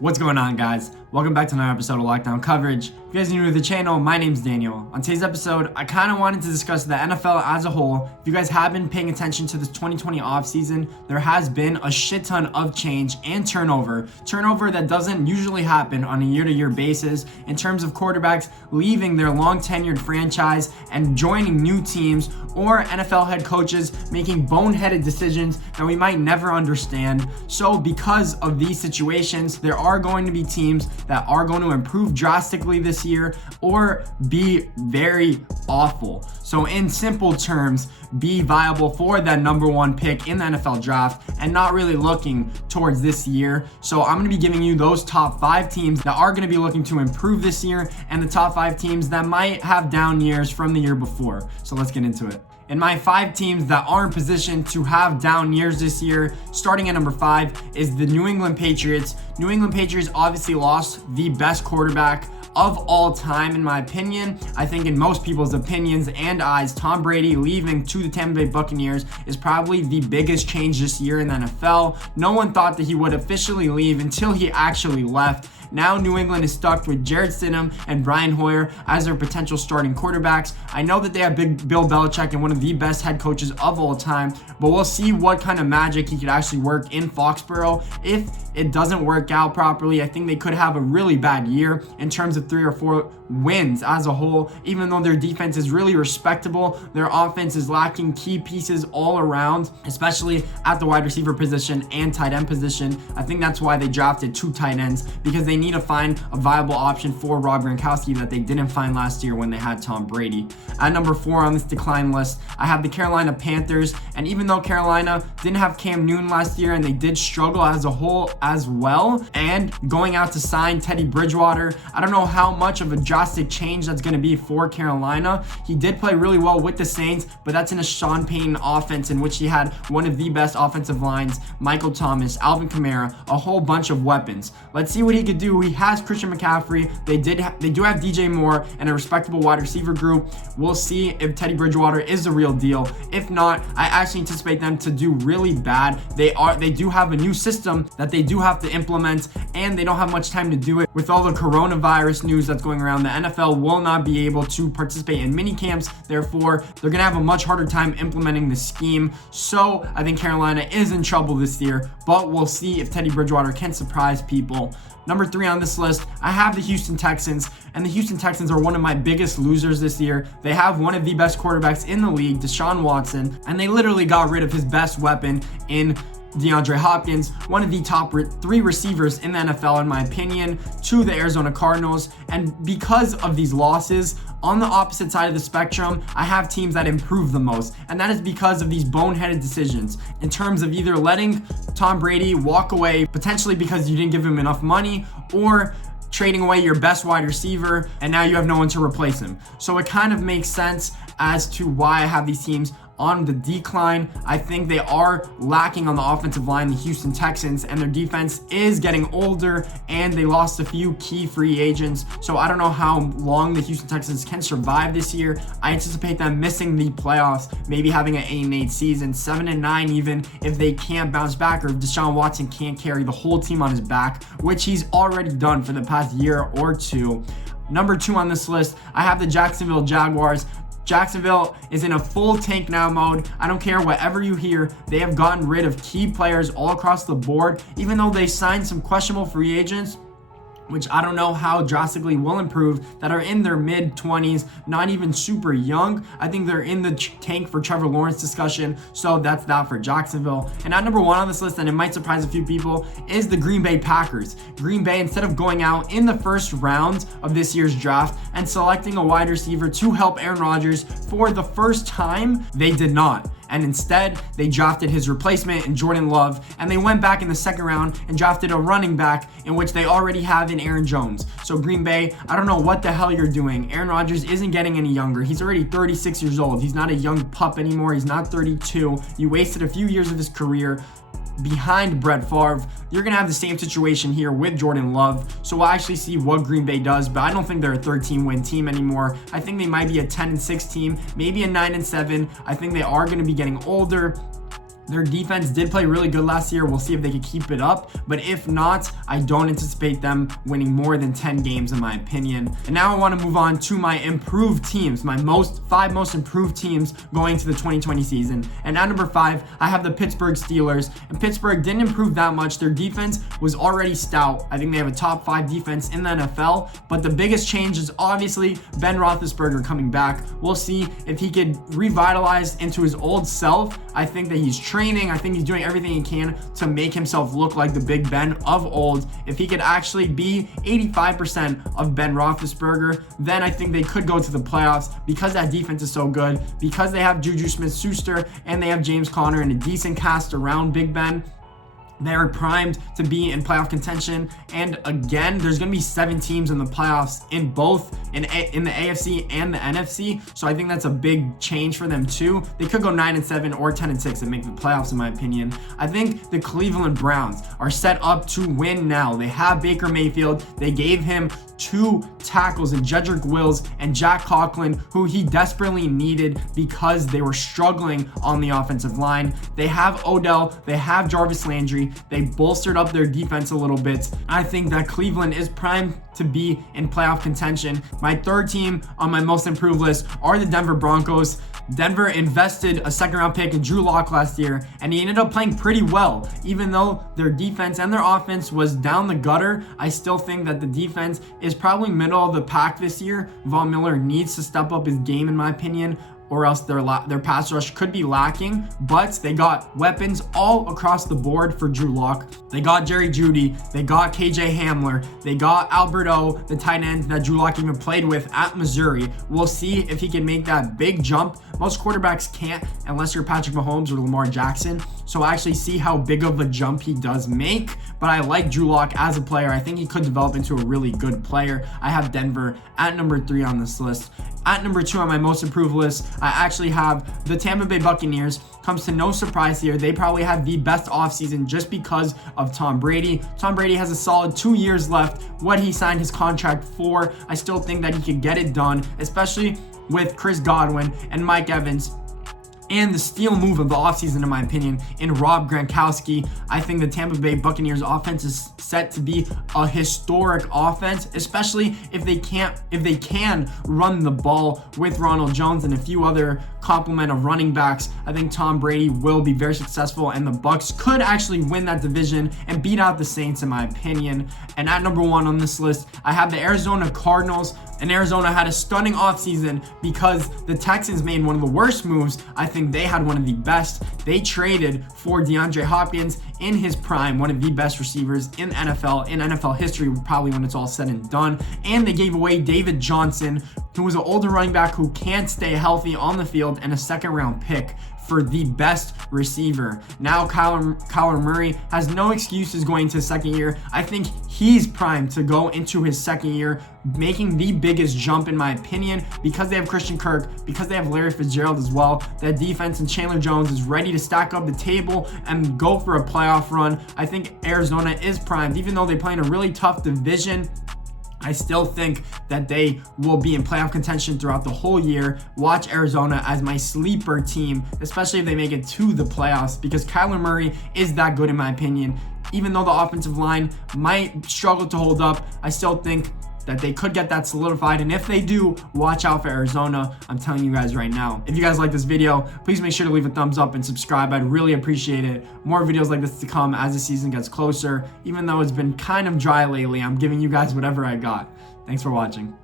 What's going on, guys? Welcome back to another episode of Lockdown Coverage. If you guys are new to the channel, my name's Daniel. On today's episode, I kind of wanted to discuss the NFL as a whole. If you guys have been paying attention to this 2020 offseason, there has been a shit ton of change and turnover that doesn't usually happen on a year-to-year basis in terms of quarterbacks leaving their long-tenured franchise and joining new teams, or NFL head coaches making boneheaded decisions that we might never understand. So because of these situations, there are going to be teams that are going to improve drastically this year or be very awful. So in simple terms, be viable for that number one pick in the NFL draft and not really looking towards this year. So I'm going to be giving you those top 5 teams that are going to be looking to improve this year and the top 5 teams that might have down years from the year before. So let's get into it. And my 5 teams that are in position to have down years this year, starting at number 5, is the New England Patriots. New England Patriots obviously lost the best quarterback of all time, in my opinion. I think in most people's opinions and eyes, Tom Brady leaving to the Tampa Bay Buccaneers is probably the biggest change this year in the NFL. No one thought that he would officially leave until he actually left. Now New England is stuck with Jarrett Stidham and Brian Hoyer as their potential starting quarterbacks. I know that they have big Bill Belichick and one of the best head coaches of all time, but we'll see what kind of magic he could actually work in Foxborough. If it doesn't work out properly, I think they could have a really bad year in terms of 3 or 4 wins as a whole. Even though their defense is really respectable, their offense is lacking key pieces all around, especially at the wide receiver position and tight end position. I think that's why they drafted 2 tight ends, because they need to find a viable option for Rob Gronkowski that they didn't find last year when they had Tom Brady. At number 4 on this decline list, I have the Carolina Panthers. And even though Carolina didn't have Cam Newton last year and they did struggle as a whole as well, and going out to sign Teddy Bridgewater, I don't know how much of a drastic change that's going to be for Carolina. He did play really well with the Saints, but that's in a Sean Payton offense in which he had one of the best offensive lines, Michael Thomas, Alvin Kamara, a whole bunch of weapons. Let's see what he could do. He has Christian McCaffrey. They do have DJ Moore and a respectable wide receiver group. We'll see if Teddy Bridgewater is the real deal. If not, I actually anticipate them to do really bad. They do have a new system that they do have to implement, and they don't have much time to do it. With all the coronavirus news that's going around, the NFL will not be able to participate in mini camps. Therefore, they're going to have a much harder time implementing the scheme. So I think Carolina is in trouble this year, but we'll see if Teddy Bridgewater can surprise people. Number 3 on this list, I have the Houston Texans, and the Houston Texans are one of my biggest losers this year. They have one of the best quarterbacks in the league, Deshaun Watson, and they literally got rid of his best weapon in DeAndre Hopkins, one of the top 3 receivers in the NFL, in my opinion, to the Arizona Cardinals. And because of these losses, on the opposite side of the spectrum, I have teams that improve the most, and that is because of these boneheaded decisions in terms of either letting Tom Brady walk away, potentially because you didn't give him enough money, or trading away your best wide receiver, and now you have no one to replace him. So it kind of makes sense as to why I have these teams on the decline. I think they are lacking on the offensive line, the Houston Texans, and their defense is getting older, and they lost a few key free agents. So I don't know how long the Houston Texans can survive this year. I anticipate them missing the playoffs, maybe having an 8-8 season, 7-9 even, if they can't bounce back, or if Deshaun Watson can't carry the whole team on his back, which he's already done for the past year or 2. Number 2 on this list, I have the Jacksonville Jaguars. Jacksonville is in a full tank now mode. I don't care whatever you hear. They have gotten rid of key players all across the board, even though they signed some questionable free agents, which I don't know how drastically will improve, that are in their mid-20s, not even super young. I think they're in the tank for Trevor Lawrence discussion, so that's that for Jacksonville. And at number 1 on this list, and it might surprise a few people, is the Green Bay Packers. Green Bay, instead of going out in the first round of this year's draft and selecting a wide receiver to help Aaron Rodgers for the first time, they did not. And instead, they drafted his replacement in Jordan Love, and they went back in the second round and drafted a running back in which they already have in Aaron Jones. So Green Bay, I don't know what the hell you're doing. Aaron Rodgers isn't getting any younger. He's already 36 years old. He's not a young pup anymore. He's not 32. You wasted a few years of his career behind Brett Favre. You're going to have the same situation here with Jordan Love. So we'll actually see what Green Bay does, but I don't think they're a 13-win team anymore. I think they might be a 10-6 team, maybe a 9-7. I think they are going to be getting older. Their defense did play really good last year. We'll see if they can keep it up. But if not, I don't anticipate them winning more than 10 games in my opinion. And now I want to move on to my improved teams, my five most improved teams going to the 2020 season. And at number 5, I have the Pittsburgh Steelers. And Pittsburgh didn't improve that much. Their defense was already stout. I think they have a top 5 defense in the NFL. But the biggest change is obviously Ben Roethlisberger coming back. We'll see if he could revitalize into his old self. I think that he's training. I think he's doing everything he can to make himself look like the Big Ben of old. If he could actually be 85% of Ben Roethlisberger, then I think they could go to the playoffs because that defense is so good, because they have Juju Smith-Schuster and they have James Conner and a decent cast around Big Ben. They're primed to be in playoff contention. And again, there's going to be 7 teams in the playoffs in both in the AFC and the NFC. So I think that's a big change for them too. They could go 9-7 or 10-6 and make the playoffs in my opinion. I think the Cleveland Browns are set up to win now. They have Baker Mayfield. They gave him 2 tackles in Jedrick Wills and Jack Conklin, who he desperately needed because they were struggling on the offensive line. They have Odell. They have Jarvis Landry. They bolstered up their defense a little bit. I think that Cleveland is primed to be in playoff contention. My third team on my most improved list are the Denver Broncos. Denver invested a second-round pick in Drew Lock last year, and he ended up playing pretty well. Even though their defense and their offense was down the gutter, I still think that the defense is probably middle of the pack this year. Von Miller needs to step up his game, in my opinion, or else their pass rush could be lacking. But they got weapons all across the board for Drew Lock. They got Jerry Jeudy, they got KJ Hamler, they got Alberto, the tight end that Drew Lock even played with at Missouri. We'll see if he can make that big jump. Most quarterbacks can't unless you're Patrick Mahomes or Lamar Jackson. So I actually see how big of a jump he does make. But I like Drew Lock as a player. I think he could develop into a really good player. I have Denver at number 3 on this list. At number 2 on my most improved list, I actually have the Tampa Bay Buccaneers. Comes to no surprise here. They probably have the best offseason just because of Tom Brady. Tom Brady has a solid 2 years left. What he signed his contract for, I still think that he could get it done, especially with Chris Godwin and Mike Evans. And the steal move of the offseason, in my opinion, in Rob Gronkowski. I think the Tampa Bay Buccaneers offense is set to be a historic offense, especially if they can run the ball with Ronald Jones and a few other complement of running backs. I think Tom Brady will be very successful, and the Bucs could actually win that division and beat out the Saints, in my opinion. And at number 1 on this list, I have the Arizona Cardinals. And Arizona had a stunning offseason because the Texans made one of the worst moves. I think they had one of the best. They traded for DeAndre Hopkins in his prime, one of the best receivers in NFL history, probably when it's all said and done. And they gave away David Johnson, who was an older running back who can't stay healthy on the field, and a second-round pick for the best receiver. Now Kyler Murray has no excuses going into his second year. I think he's primed to go into his second year, making the biggest jump, in my opinion, because they have Christian Kirk, because they have Larry Fitzgerald as well. That defense and Chandler Jones is ready to stack up the table and go for a playoff run. I think Arizona is primed, even though they play in a really tough division. I still think that they will be in playoff contention throughout the whole year. Watch Arizona as my sleeper team, especially if they make it to the playoffs, because Kyler Murray is that good, in my opinion. Even though the offensive line might struggle to hold up, I still think that they could get that solidified. And if they do, watch out for Arizona. I'm telling you guys right now. If you guys like this video, please make sure to leave a thumbs up and subscribe. I'd really appreciate it. More videos like this to come as the season gets closer. Even though it's been kind of dry lately, I'm giving you guys whatever I got. Thanks for watching.